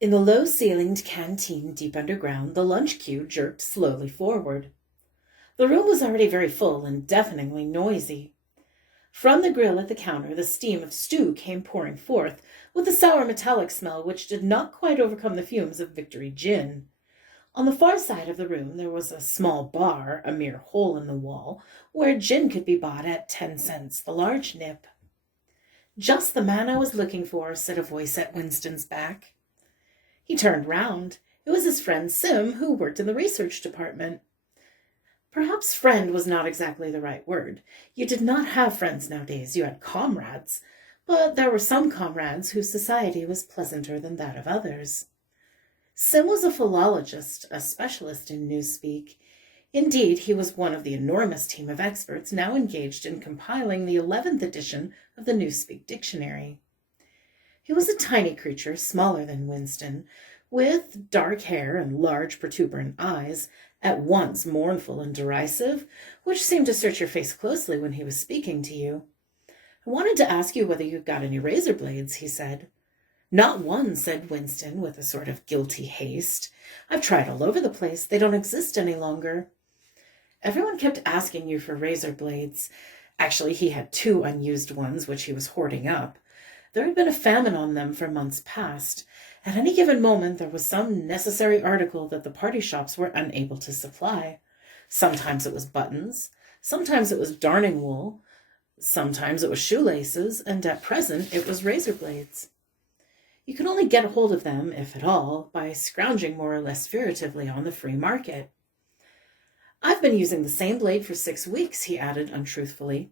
In the low-ceilinged canteen deep underground, the lunch queue jerked slowly forward. The room was already very full and deafeningly noisy. From the grill at the counter, the steam of stew came pouring forth, with a sour metallic smell which did not quite overcome the fumes of Victory gin. On the far side of the room there was a small bar, a mere hole in the wall, where gin could be bought at 10 cents the large nip. "Just the man I was looking for," said a voice at Winston's back. He turned round. It was his friend Sim, who worked in the research department. Perhaps friend was not exactly the right word. You did not have friends nowadays, you had comrades. But there were some comrades whose society was pleasanter than that of others. Sim was a philologist, a specialist in newspeak. Indeed, he was one of the enormous team of experts now engaged in compiling the 11th edition of the Newspeak Dictionary. He was a tiny creature, smaller than Winston, with dark hair and large protuberant eyes, at once mournful and derisive, which seemed to search your face closely when he was speaking to you. "I wanted to ask you whether you've got any razor blades," he said. "Not one," said Winston, with a sort of guilty haste. "I've tried all over the place. They don't exist any longer." Everyone kept asking you for razor blades. Actually, he had 2 unused ones, which he was hoarding up. There had been a famine on them for months past. At any given moment there was some necessary article that the party shops were unable to supply. Sometimes it was buttons, sometimes it was darning wool, sometimes it was shoelaces, and at present it was razor blades. You could only get a hold of them, if at all, by scrounging more or less furtively on the free market. "I've been using the same blade for 6 weeks," he added untruthfully.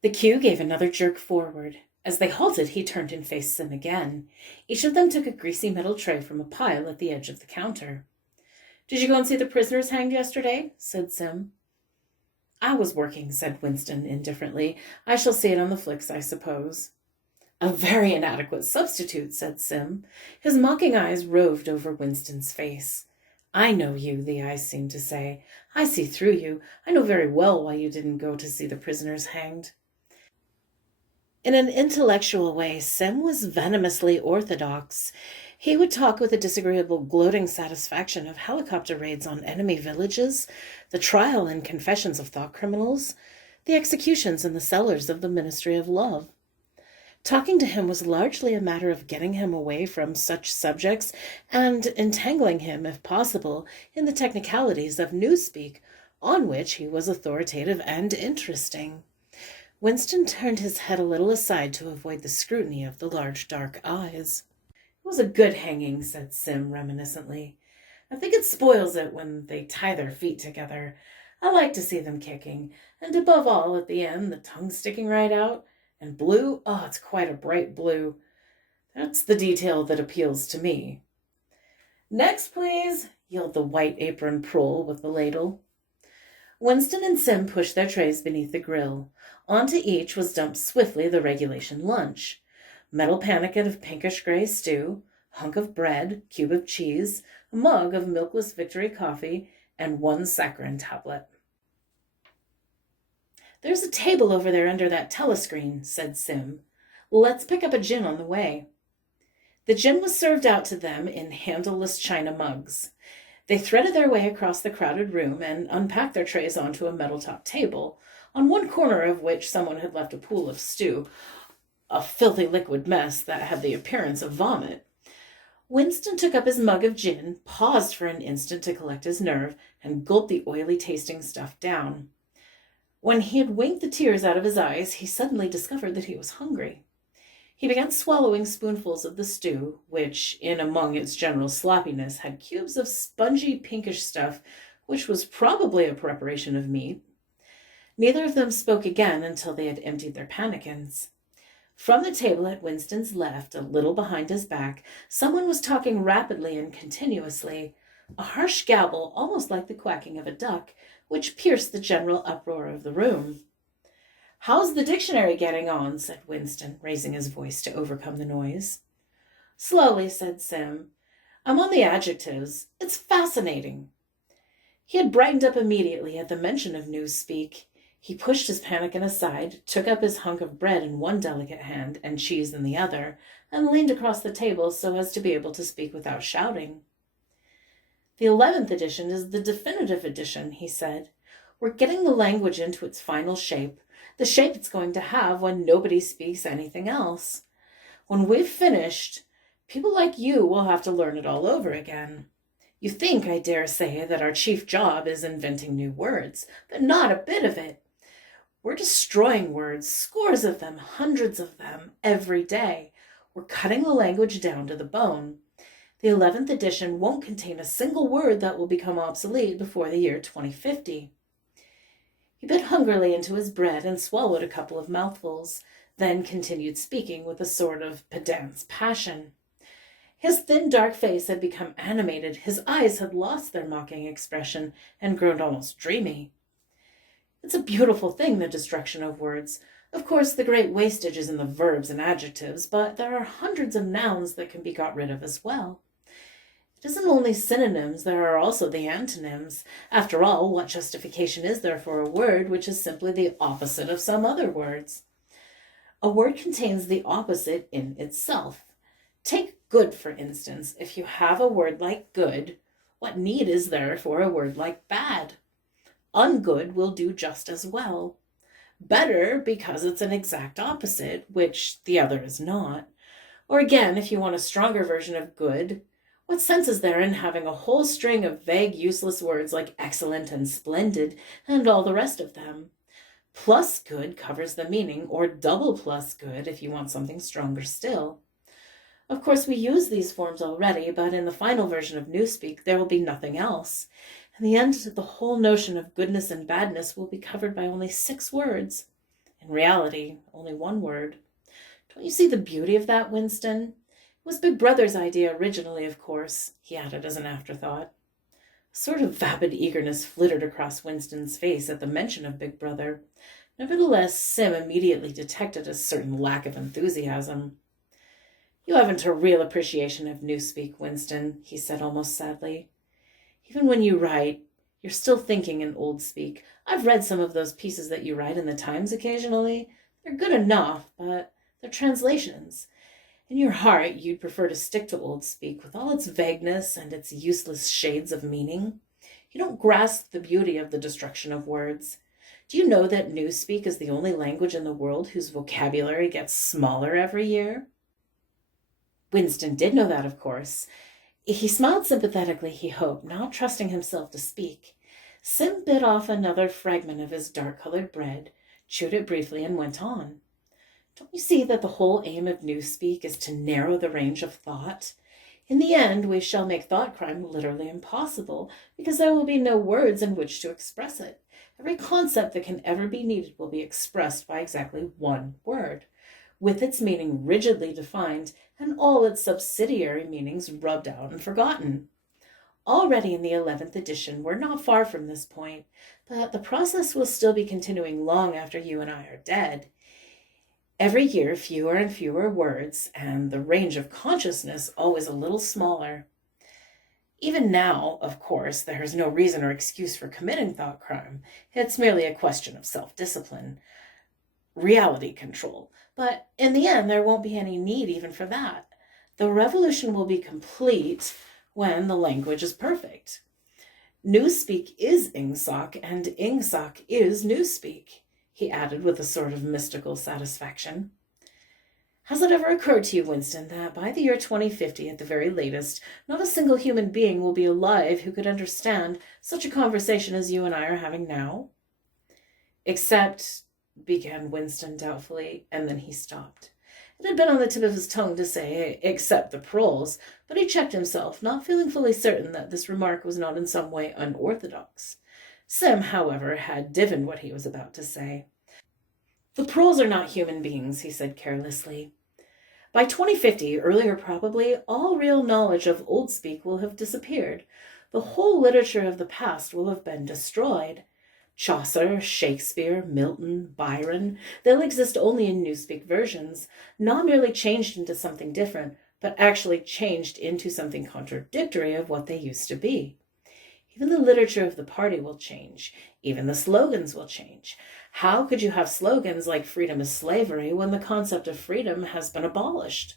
The queue gave another jerk forward. As they halted, he turned and faced Sim again. Each of them took a greasy metal tray from a pile at the edge of the counter. "Did you go and see the prisoners hanged yesterday?" said Sim. "I was working," said Winston indifferently. "I shall see it on the flicks, I suppose." "A very inadequate substitute," said Sim. His mocking eyes roved over Winston's face. "I know you," the eyes seemed to say. "I see through you. I know very well why you didn't go to see the prisoners hanged." In an intellectual way, Sim was venomously orthodox. He would talk with a disagreeable gloating satisfaction of helicopter raids on enemy villages, the trial and confessions of thought criminals, the executions in the cellars of the Ministry of Love. Talking to him was largely a matter of getting him away from such subjects and entangling him, if possible, in the technicalities of newspeak, on which he was authoritative and interesting. Winston turned his head a little aside to avoid the scrutiny of the large dark eyes. "It was a good hanging," said Sim reminiscently. "I think it spoils it when they tie their feet together. I like to see them kicking, and above all, at the end, the tongue sticking right out. And blue, oh, it's quite a bright blue. That's the detail that appeals to me." "Next, please," yelled the white apron prole with the ladle. Winston and Sim pushed their trays beneath the grill. Onto each was dumped swiftly the regulation lunch. Metal pannikin of pinkish-gray stew, hunk of bread, cube of cheese, a mug of milkless Victory coffee, and 1 saccharin tablet. "There's a table over there under that telescreen," said Sim. "Let's pick up a gin on the way." The gin was served out to them in handleless china mugs. They threaded their way across the crowded room and unpacked their trays onto a metal-topped table, on one corner of which someone had left a pool of stew, a filthy liquid mess that had the appearance of vomit. Winston took up his mug of gin, paused for an instant to collect his nerve, and gulped the oily-tasting stuff down. When he had winked the tears out of his eyes, he suddenly discovered that he was hungry. He began swallowing spoonfuls of the stew, which, in among its general sloppiness, had cubes of spongy pinkish stuff, which was probably a preparation of meat. Neither of them spoke again until they had emptied their pannikins. From the table at Winston's left, a little behind his back, someone was talking rapidly and continuously, a harsh gabble almost like the quacking of a duck, which pierced the general uproar of the room. "How's the dictionary getting on?" said Winston, raising his voice to overcome the noise. "Slowly," said Sim. "I'm on the adjectives. It's fascinating." He had brightened up immediately at the mention of newspeak. He pushed his pannikin aside, took up his hunk of bread in one delicate hand and cheese in the other, and leaned across the table so as to be able to speak without shouting. "The 11th edition is the definitive edition," he said. "We're getting the language into its final shape, the shape it's going to have when nobody speaks anything else. When we've finished, people like you will have to learn it all over again. You think, I dare say, that our chief job is inventing new words, but not a bit of it. We're destroying words, scores of them, hundreds of them, every day. We're cutting the language down to the bone. The 11th edition won't contain a single word that will become obsolete before the year 2050. He bit hungrily into his bread and swallowed a couple of mouthfuls, then continued speaking with a sort of pedant's passion. His thin, dark face had become animated, his eyes had lost their mocking expression and grown almost dreamy. "It's a beautiful thing, the destruction of words. Of course, the great wastage is in the verbs and adjectives, but there are hundreds of nouns that can be got rid of as well. It isn't only synonyms, there are also the antonyms. After all, what justification is there for a word which is simply the opposite of some other words? A word contains the opposite in itself. Take good, for instance. If you have a word like good, what need is there for a word like bad? Ungood will do just as well. Better, because it's an exact opposite, which the other is not. Or again, if you want a stronger version of good, what sense is there in having a whole string of vague, useless words like excellent and splendid and all the rest of them? Plus good covers the meaning, or double plus good if you want something stronger still. Of course, we use these forms already, but in the final version of Newspeak there will be nothing else. In the end, the whole notion of goodness and badness will be covered by only 6 words. In reality, only 1 word. Don't you see the beauty of that, Winston? It was Big Brother's idea originally, of course," he added as an afterthought. A sort of vapid eagerness flitted across Winston's face at the mention of Big Brother. Nevertheless, Sim immediately detected a certain lack of enthusiasm. "You haven't a real appreciation of Newspeak, Winston," he said almost sadly. "Even when you write, you're still thinking in old speak. I've read some of those pieces that you write in the Times occasionally. They're good enough, but they're translations. In your heart, you'd prefer to stick to old speak with all its vagueness and its useless shades of meaning. You don't grasp the beauty of the destruction of words. Do you know that Newspeak is the only language in the world whose vocabulary gets smaller every year?" Winston did know that, of course. He smiled sympathetically, he hoped, not trusting himself to speak. Sim bit off another fragment of his dark-colored bread, chewed it briefly, and went on. "Don't you see that the whole aim of Newspeak is to narrow the range of thought? In the end, we shall make thought crime literally impossible, because there will be no words in which to express it. Every concept that can ever be needed will be expressed by exactly 1 word, with its meaning rigidly defined and all its subsidiary meanings rubbed out and forgotten. Already in the 11th edition, we're not far from this point, but the process will still be continuing long after you and I are dead. Every year, fewer and fewer words, and the range of consciousness always a little smaller. Even now, of course, there is no reason or excuse for committing thought crime. It's merely a question of self-discipline, reality control. But in the end, there won't be any need even for that. The revolution will be complete when the language is perfect. Newspeak is Ingsoc, and Ingsoc is Newspeak," he added with a sort of mystical satisfaction. "Has it ever occurred to you, Winston, that by the year 2050, at the very latest, not a single human being will be alive who could understand such a conversation as you and I are having now?" "Except," began Winston doubtfully, and then he stopped. It had been on the tip of his tongue to say, "except the proles," but he checked himself, not feeling fully certain that this remark was not in some way unorthodox. Sim, however, had divined what he was about to say. "The proles are not human beings," he said carelessly. "By 2050, earlier probably, all real knowledge of old speak will have disappeared. The whole literature of the past will have been destroyed. Chaucer, Shakespeare, Milton, Byron, they'll exist only in Newspeak versions, not merely changed into something different, but actually changed into something contradictory of what they used to be." He Even the literature of the party will change. Even the slogans will change. How could you have slogans like freedom is slavery when the concept of freedom has been abolished?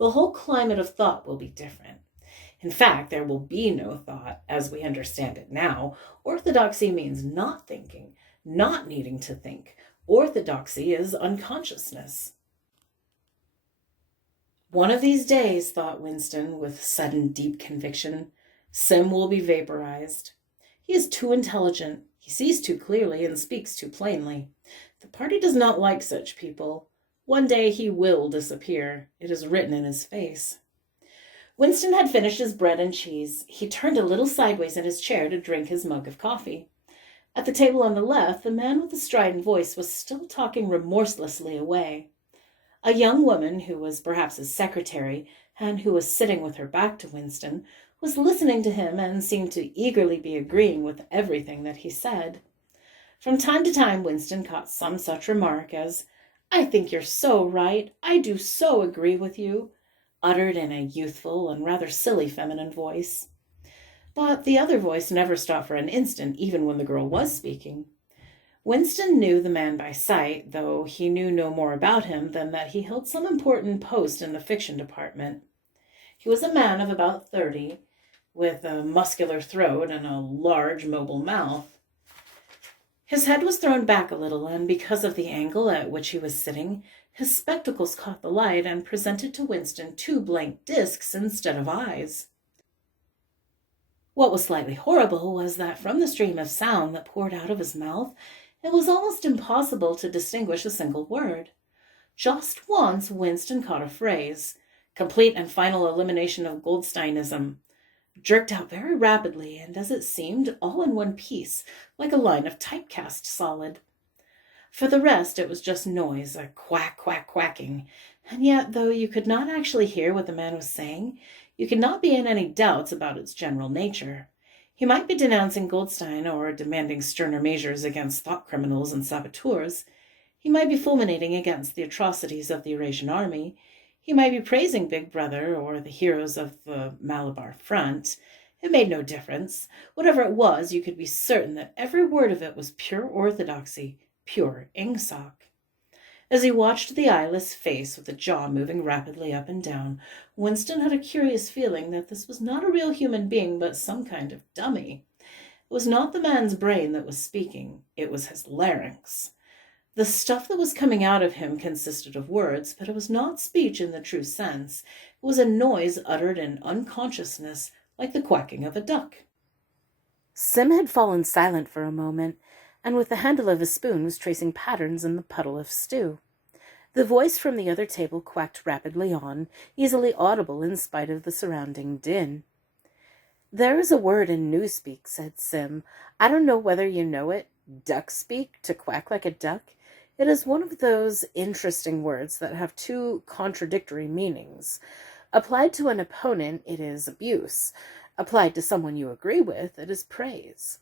The whole climate of thought will be different. In fact, there will be no thought as we understand it now. Orthodoxy means not thinking, not needing to think. Orthodoxy is unconsciousness. One of these days, thought Winston with sudden deep conviction, Sim will be vaporized. He is too intelligent, he sees too clearly and speaks too plainly. The party does not like such people. One day he will disappear. It is written in his face. Winston had finished his bread and cheese. He turned a little sideways in his chair to drink his mug of coffee. At the table on the left, the man with the strident voice was still talking remorselessly away. A young woman, who was perhaps his secretary, and who was sitting with her back to Winston, was listening to him and seemed to eagerly be agreeing with everything that he said. From time to time, Winston caught some such remark as, "I think you're so right. I do so agree with you," uttered in a youthful and rather silly feminine voice. But the other voice never stopped for an instant, even when the girl was speaking. Winston knew the man by sight, though he knew no more about him than that he held some important post in the fiction department. He was a man of about 30, with a muscular throat and a large, mobile mouth. His head was thrown back a little, and because of the angle at which he was sitting, his spectacles caught the light and presented to Winston two blank discs instead of eyes. What was slightly horrible was that from the stream of sound that poured out of his mouth, it was almost impossible to distinguish a single word. Just once Winston caught a phrase, "complete and final elimination of Goldsteinism," jerked out very rapidly and, as it seemed, all in one piece, like a line of typecast solid. For the rest, it was just noise, a quack, quack, quacking, and yet, though you could not actually hear what the man was saying, you could not be in any doubts about its general nature. He might be denouncing Goldstein or demanding sterner measures against thought criminals and saboteurs. He might be fulminating against the atrocities of the Eurasian army. He might be praising Big Brother or the heroes of the Malabar Front. It made no difference. Whatever it was, you could be certain that every word of it was pure orthodoxy, pure Ingsoc. As he watched the eyeless face with the jaw moving rapidly up and down, Winston had a curious feeling that this was not a real human being, but some kind of dummy. It was not the man's brain that was speaking. It was his larynx. The stuff that was coming out of him consisted of words, but it was not speech in the true sense. It was a noise uttered in unconsciousness, like the quacking of a duck. Sim had fallen silent for a moment, and with the handle of his spoon was tracing patterns in the puddle of stew. The voice from the other table quacked rapidly on, easily audible in spite of the surrounding din. "There is a word in newspeak," said Sim. "I don't know whether you know it. Duck speak, to quack like a duck. It is one of those interesting words that have two contradictory meanings. Applied to an opponent, it is abuse. Applied to someone you agree with, it is praise."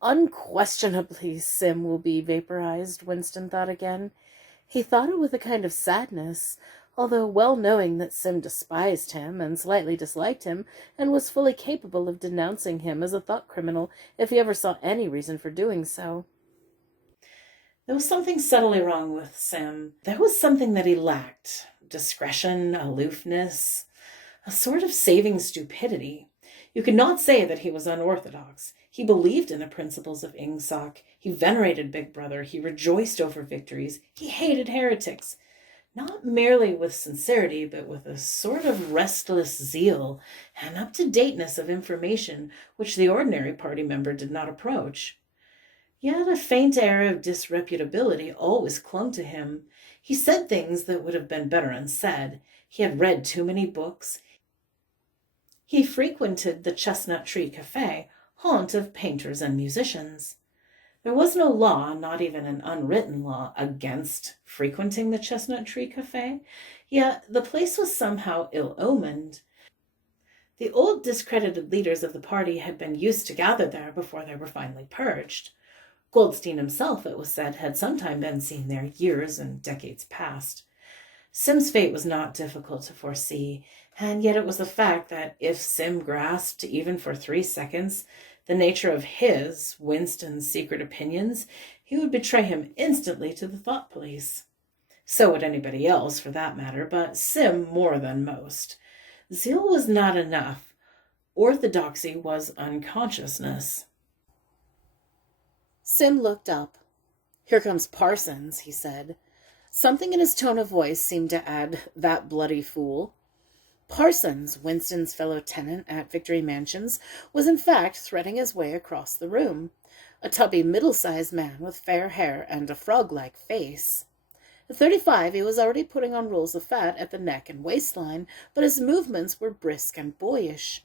Unquestionably, Sim will be vaporized, Winston thought again. He thought it with a kind of sadness, although well knowing that Sim despised him and slightly disliked him, and was fully capable of denouncing him as a thought criminal if he ever saw any reason for doing so. There was something subtly wrong with Sim. There was something that he lacked. Discretion, aloofness, a sort of saving stupidity. You could not say that he was unorthodox. He believed in the principles of Ingsoc. He venerated Big Brother. He rejoiced over victories. He hated heretics. Not merely with sincerity, but with a sort of restless zeal and up-to-dateness of information which the ordinary party member did not approach. Yet a faint air of disreputability always clung to him. He said things that would have been better unsaid. He had read too many books. He frequented the Chestnut Tree Cafe, haunt of painters and musicians. There was no law, not even an unwritten law, against frequenting the Chestnut Tree Cafe, yet the place was somehow ill-omened. The old discredited leaders of the party had been used to gather there before they were finally purged. Goldstein himself, it was said, had sometime been seen there years and decades past. Sim's fate was not difficult to foresee, and yet it was a fact that if Sim grasped, even for 3 seconds, the nature of his, Winston's, secret opinions, he would betray him instantly to the thought police. So would anybody else, for that matter, but Sim more than most. Zeal was not enough. Orthodoxy was unconsciousness. Sim looked up. "Here comes Parsons," he said. Something in his tone of voice seemed to add, "that bloody fool." Parsons, Winston's fellow tenant at Victory Mansions, was in fact threading his way across the room. A tubby, middle-sized man with fair hair and a frog-like face. At 35, he was already putting on rolls of fat at the neck and waistline, but his movements were brisk and boyish.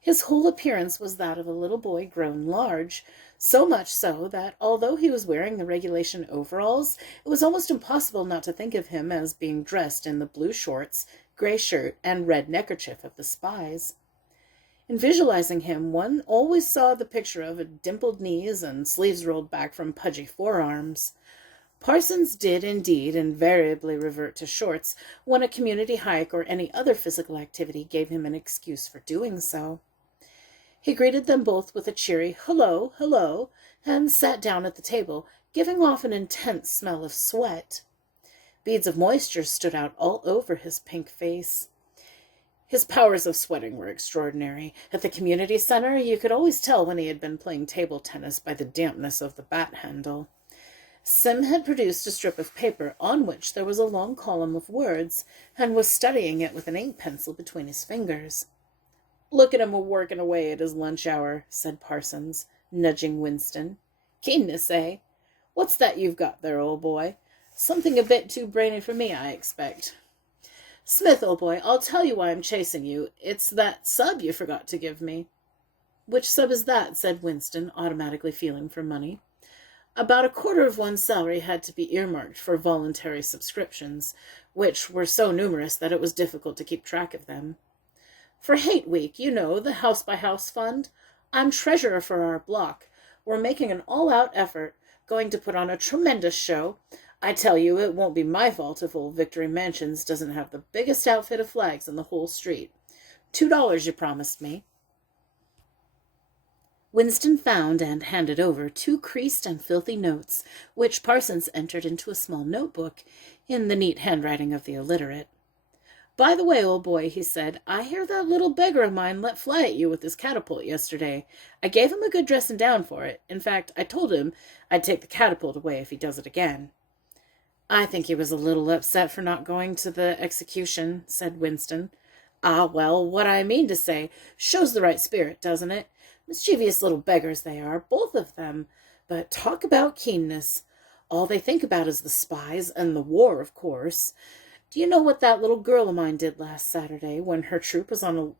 His whole appearance was that of a little boy grown large, so much so that, although he was wearing the regulation overalls, it was almost impossible not to think of him as being dressed in the blue shorts, gray shirt, and red neckerchief of the spies. In visualizing him, one always saw the picture of dimpled knees and sleeves rolled back from pudgy forearms. Parsons did indeed invariably revert to shorts when a community hike or any other physical activity gave him an excuse for doing so. He greeted them both with a cheery "hello, hello," and sat down at the table, giving off an intense smell of sweat. Beads of moisture stood out all over his pink face. His powers of sweating were extraordinary. At the community center, you could always tell when he had been playing table tennis by the dampness of the bat handle. Sim had produced a strip of paper on which there was a long column of words, and was studying it with an ink pencil between his fingers. "Look at him a-working away at his lunch hour," said Parsons, nudging Winston. "Keenness, eh? What's that you've got there, old boy? Something a bit too brainy for me, I expect. Smith, old boy, I'll tell you why I'm chasing you. It's that sub you forgot to give me." "Which sub is that?" said Winston, automatically feeling for money. About a quarter of one's salary had to be earmarked for voluntary subscriptions, which were so numerous that it was difficult to keep track of them. "For Hate Week, you know, the house-by-house fund. I'm treasurer for our block. We're making an all-out effort, going to put on a tremendous show. I tell you, it won't be my fault if old Victory Mansions doesn't have the biggest outfit of flags in the whole street. $2 you promised me." Winston found and handed over 2 creased and filthy notes, which Parsons entered into a small notebook, in the neat handwriting of the illiterate. "By the way, old boy," he said, "I hear that little beggar of mine let fly at you with his catapult yesterday. I gave him a good dressing down for it. In fact, I told him I'd take the catapult away if he does it again." "I think he was a little upset for not going to the execution," said Winston. "Ah, well, what I mean to say shows the right spirit, doesn't it? Mischievous little beggars they are, both of them. But talk about keenness. All they think about is the spies and the war, of course. Do you know what that little girl of mine did last Saturday when her troop was on a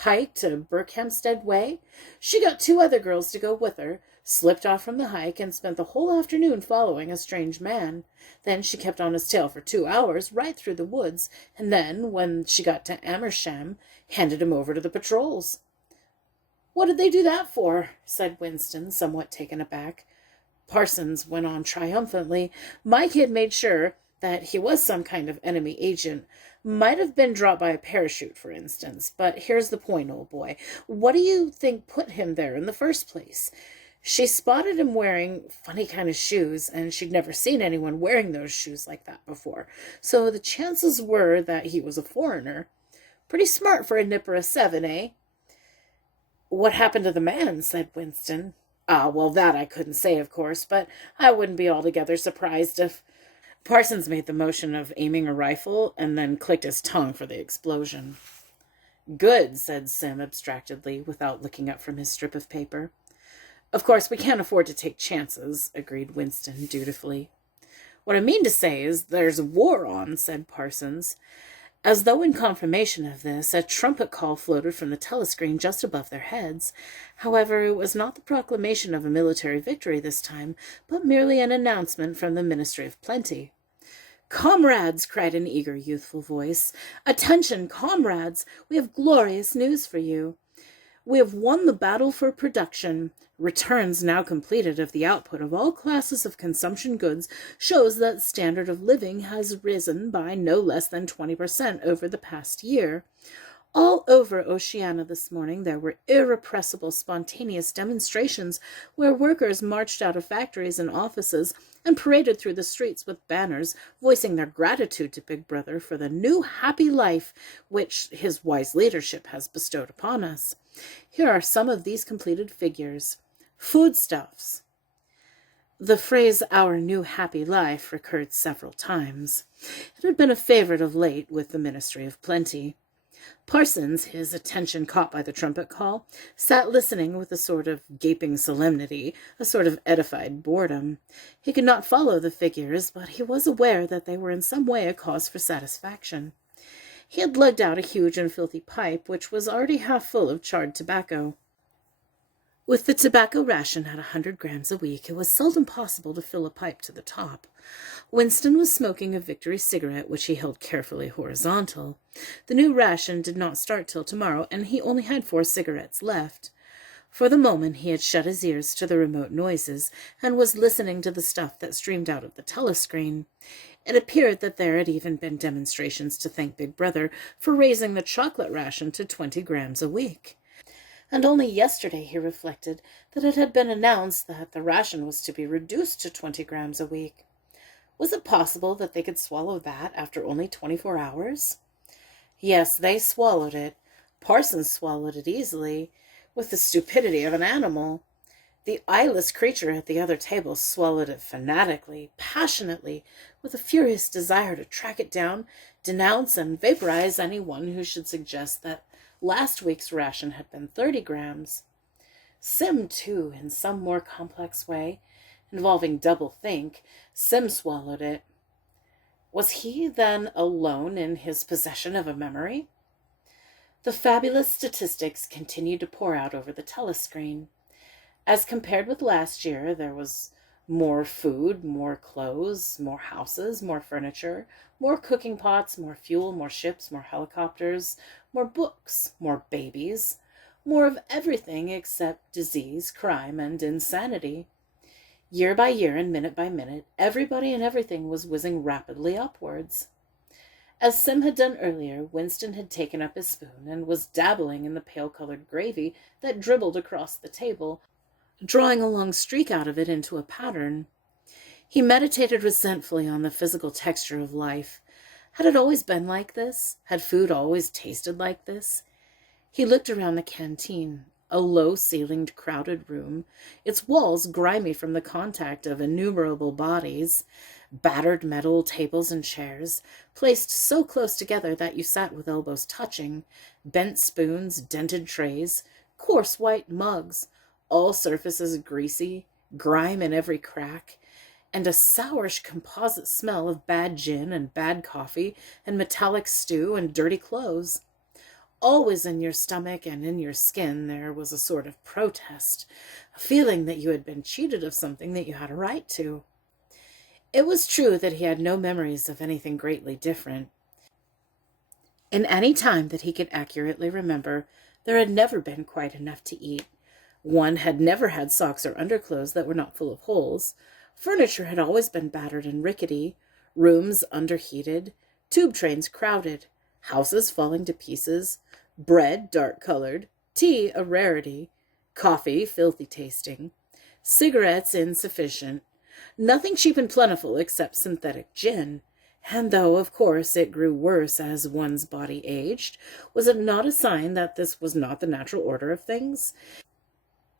hike to Berkhamsted Way? She got 2 other girls to go with her, slipped off from the hike, and spent the whole afternoon following a strange man. Then she kept on his tail for 2 hours, right through the woods, and then, when she got to Amersham, handed him over to the patrols." "What did they do that for?" said Winston, somewhat taken aback. Parsons went on triumphantly. "My kid made sure that he was some kind of enemy agent. Might have been dropped by a parachute, for instance. But here's the point, old boy. What do you think put him there in the first place? She spotted him wearing funny kind of shoes, and she'd never seen anyone wearing those shoes like that before. So the chances were that he was a foreigner. Pretty smart for a nipper of 7, eh?" "What happened to the man?" said Winston. "Ah, well, that I couldn't say, of course, but I wouldn't be altogether surprised if—" Parsons made the motion of aiming a rifle and then clicked his tongue for the explosion. "Good," said Sim abstractedly, without looking up from his strip of paper. "Of course, we can't afford to take chances," agreed Winston dutifully. "What I mean to say is there's a war on," said Parsons. As though in confirmation of this, a trumpet call floated from the telescreen just above their heads. However, it was not the proclamation of a military victory this time, but merely an announcement from the Ministry of Plenty. "Comrades!" cried an eager, youthful voice. "Attention, comrades! We have glorious news for you. We have won the battle for production. Returns now completed of the output of all classes of consumption goods shows that the standard of living has risen by no less than 20% over the past year. All over Oceania this morning there were irrepressible, spontaneous demonstrations where workers marched out of factories and offices and paraded through the streets with banners voicing their gratitude to Big Brother for the new happy life which his wise leadership has bestowed upon us. Here are some of these completed figures. Foodstuffs. The phrase "our new happy life" recurred several times. It had been a favorite of late with the Ministry of Plenty. Parsons, his attention caught by the trumpet call, sat listening with a sort of gaping solemnity, a sort of edified boredom. He could not follow the figures, but he was aware that they were in some way a cause for satisfaction. He had lugged out a huge and filthy pipe, which was already half full of charred tobacco. With the tobacco ration at 100 grams a week, it was seldom possible to fill a pipe to the top. Winston was smoking a Victory cigarette, which he held carefully horizontal. The new ration did not start till tomorrow, and he only had 4 cigarettes left. For the moment he had shut his ears to the remote noises, and was listening to the stuff that streamed out of the telescreen. It appeared that there had even been demonstrations to thank Big Brother for raising the chocolate ration to 20 grams a week. And only yesterday he reflected that it had been announced that the ration was to be reduced to 20 grams a week. Was it possible that they could swallow that after only 24 hours? Yes, they swallowed it. Parsons swallowed it easily, with the stupidity of an animal. The eyeless creature at the other table swallowed it fanatically, passionately, with a furious desire to track it down, denounce and vaporize anyone who should suggest that last week's ration had been 30 grams. Sim, too, in some more complex way, involving double-think, Sim swallowed it. Was he, then, alone in his possession of a memory? The fabulous statistics continued to pour out over the telescreen. As compared with last year, there was more food, more clothes, more houses, more furniture, more cooking pots, more fuel, more ships, more helicopters, more books, more babies, more of everything except disease, crime, and insanity. Year by year and minute by minute, everybody and everything was whizzing rapidly upwards. As Sim had done earlier, Winston had taken up his spoon and was dabbling in the pale-colored gravy that dribbled across the table, drawing a long streak out of it into a pattern. He meditated resentfully on the physical texture of life. Had it always been like this? Had food always tasted like this? He looked around the canteen, a low-ceilinged, crowded room, its walls grimy from the contact of innumerable bodies, battered metal tables and chairs, placed so close together that you sat with elbows touching, bent spoons, dented trays, coarse white mugs, all surfaces greasy, grime in every crack, and a sourish composite smell of bad gin and bad coffee and metallic stew and dirty clothes. Always in your stomach and in your skin there was a sort of protest, a feeling that you had been cheated of something that you had a right to. It was true that he had no memories of anything greatly different. In any time that he could accurately remember, there had never been quite enough to eat. One had never had socks or underclothes that were not full of holes. Furniture had always been battered and rickety, rooms underheated, tube trains crowded, houses falling to pieces, bread dark-colored, tea a rarity, coffee filthy tasting, cigarettes insufficient, nothing cheap and plentiful except synthetic gin. And though, of course, it grew worse as one's body aged, was it not a sign that this was not the natural order of things?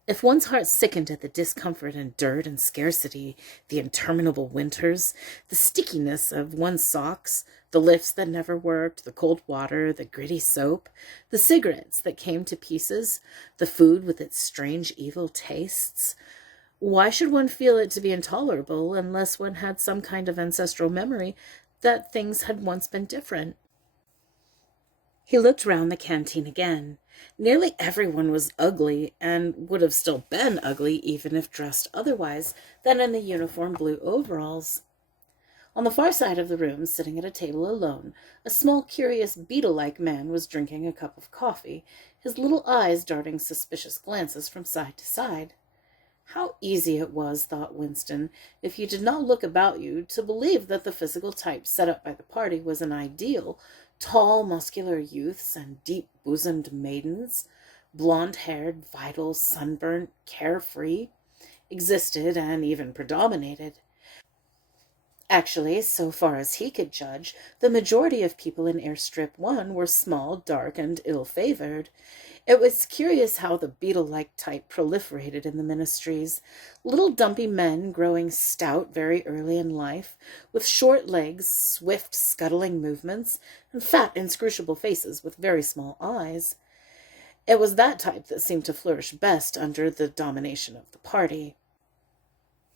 If one's heart sickened at the discomfort and dirt and scarcity, the interminable winters, the stickiness of one's socks, the lifts that never worked, the cold water, the gritty soap, the cigarettes that came to pieces, the food with its strange evil tastes, why should one feel it to be intolerable unless one had some kind of ancestral memory that things had once been different? He looked round the canteen again. Nearly everyone was ugly, and would have still been ugly even if dressed otherwise than in the uniform blue overalls. On the far side of the room, sitting at a table alone, a small, curious, beetle-like man was drinking a cup of coffee, his little eyes darting suspicious glances from side to side. How easy it was, thought Winston, if you did not look about you, to believe that the physical type set up by the party was an ideal, Tall, muscular youths and deep-bosomed maidens, blonde-haired, vital, sunburnt, carefree, existed and even predominated. Actually, so far as he could judge, the majority of people in Airstrip 1 were small, dark, and ill-favored. It was curious how the beetle-like type proliferated in the ministries. Little dumpy men growing stout very early in life, with short legs, swift, scuttling movements, and fat, inscrutable faces with very small eyes. It was that type that seemed to flourish best under the domination of the party.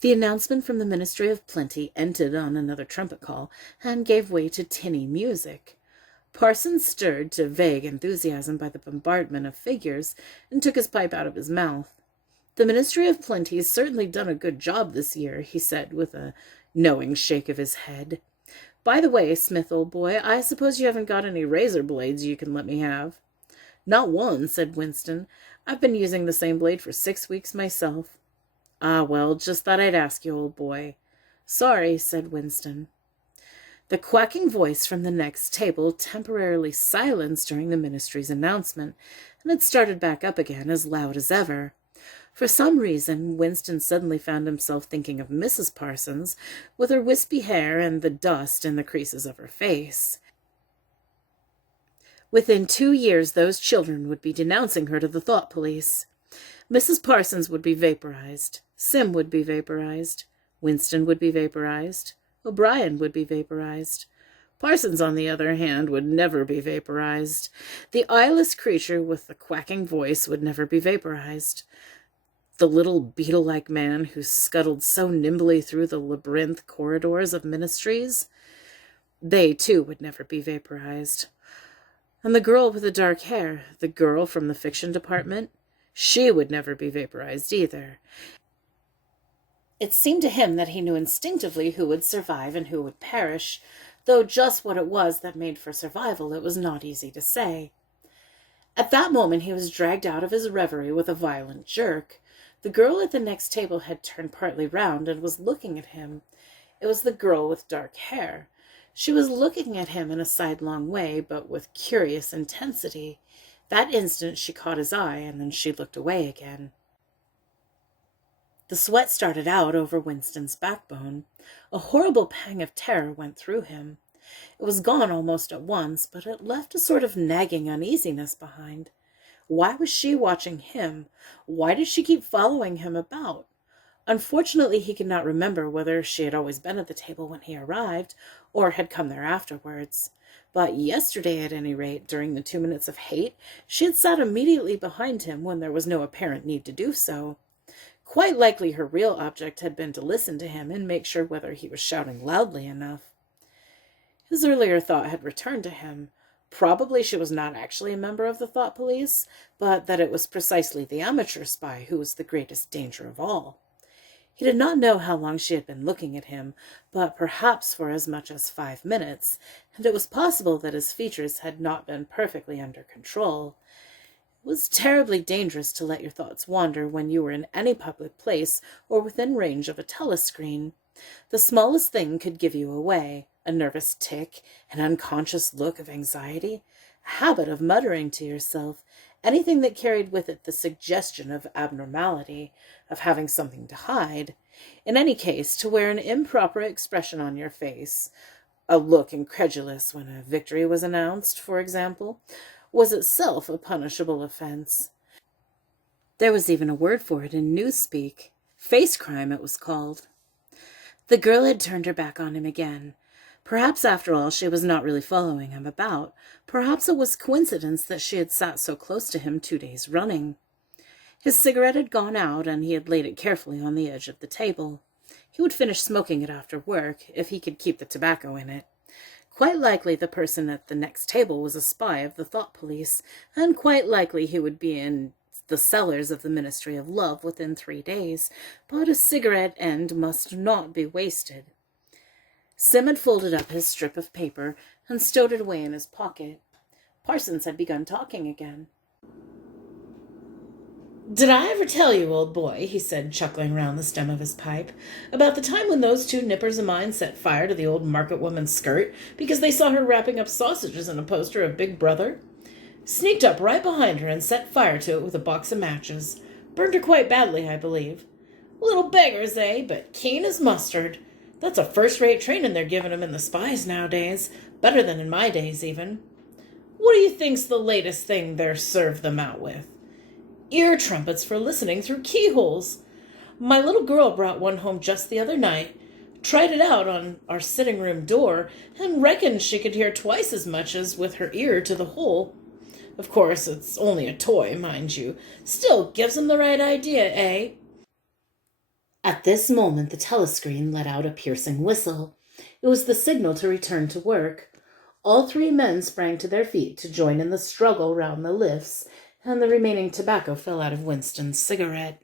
The announcement from the Ministry of Plenty ended on another trumpet call and gave way to tinny music. Parsons stirred to vague enthusiasm by the bombardment of figures and took his pipe out of his mouth. "The Ministry of Plenty has certainly done a good job this year," he said with a knowing shake of his head. "By the way, Smith, old boy, I suppose you haven't got any razor blades you can let me have?" "Not one," said Winston. "I've been using the same blade for 6 weeks myself." "Ah, well, just thought I'd ask you, old boy." "Sorry," said Winston. The quacking voice from the next table temporarily silenced during the ministry's announcement, and it started back up again as loud as ever. For some reason, Winston suddenly found himself thinking of Mrs. Parsons, with her wispy hair and the dust in the creases of her face. Within 2 years, those children would be denouncing her to the thought police. Mrs. Parsons would be vaporized. Sim would be vaporized. Winston would be vaporized. O'Brien would be vaporized. Parsons, on the other hand, would never be vaporized. The eyeless creature with the quacking voice would never be vaporized. The little beetle-like man who scuttled so nimbly through the labyrinth corridors of ministries, they, too, would never be vaporized. And the girl with the dark hair, the girl from the fiction department, she would never be vaporized either. It seemed to him that he knew instinctively who would survive and who would perish, though just what it was that made for survival it was not easy to say. At that moment he was dragged out of his reverie with a violent jerk. The girl at the next table had turned partly round and was looking at him. It was the girl with dark hair. She was looking at him in a sidelong way, but with curious intensity. That instant she caught his eye, and then she looked away again. The sweat started out over Winston's backbone. A horrible pang of terror went through him. It was gone almost at once, but it left a sort of nagging uneasiness behind. Why was she watching him? Why did she keep following him about? Unfortunately, he could not remember whether she had always been at the table when he arrived, or had come there afterwards. But yesterday, at any rate, during the 2 minutes of hate, she had sat immediately behind him when there was no apparent need to do so. Quite likely her real object had been to listen to him and make sure whether he was shouting loudly enough. His earlier thought had returned to him. Probably she was not actually a member of the thought police, but that it was precisely the amateur spy who was the greatest danger of all. He did not know how long she had been looking at him, but perhaps for as much as 5 minutes, and it was possible that his features had not been perfectly under control. It was terribly dangerous to let your thoughts wander when you were in any public place or within range of a telescreen. The smallest thing could give you away: a nervous tic, an unconscious look of anxiety, a habit of muttering to yourself, anything that carried with it the suggestion of abnormality, of having something to hide. In any case, to wear an improper expression on your face, a look incredulous when a victory was announced, for example, was itself a punishable offense. There was even a word for it in newspeak. Face crime, it was called. The girl had turned her back on him again. Perhaps, after all, she was not really following him about. Perhaps it was coincidence that she had sat so close to him 2 days running. His cigarette had gone out, and he had laid it carefully on the edge of the table. He would finish smoking it after work, if he could keep the tobacco in it. Quite likely the person at the next table was a spy of the thought police, and quite likely he would be in the cellars of the Ministry of Love within 3 days, but a cigarette end must not be wasted. Sim had folded up his strip of paper and stowed it away in his pocket. Parsons had begun talking again. "Did I ever tell you, old boy," he said, chuckling round the stem of his pipe, "about the time when those two nippers of mine set fire to the old market woman's skirt because they saw her wrapping up sausages in a poster of Big Brother? Sneaked up right behind her and set fire to it with a box of matches. Burned her quite badly, I believe. Little beggars, eh? But keen as mustard. That's a first-rate training they're giving 'em in the spies nowadays. Better than in my days, even. What do you think's the latest thing they're served them out with? Ear trumpets for listening through keyholes. My little girl brought one home just the other night, tried it out on our sitting-room door, and reckoned she could hear twice as much as with her ear to the hole. Of course, it's only a toy, mind you. Still gives 'em the right idea, eh?" At this moment the telescreen let out a piercing whistle. It was the signal to return to work. All three men sprang to their feet to join in the struggle round the lifts, and the remaining tobacco fell out of Winston's cigarette.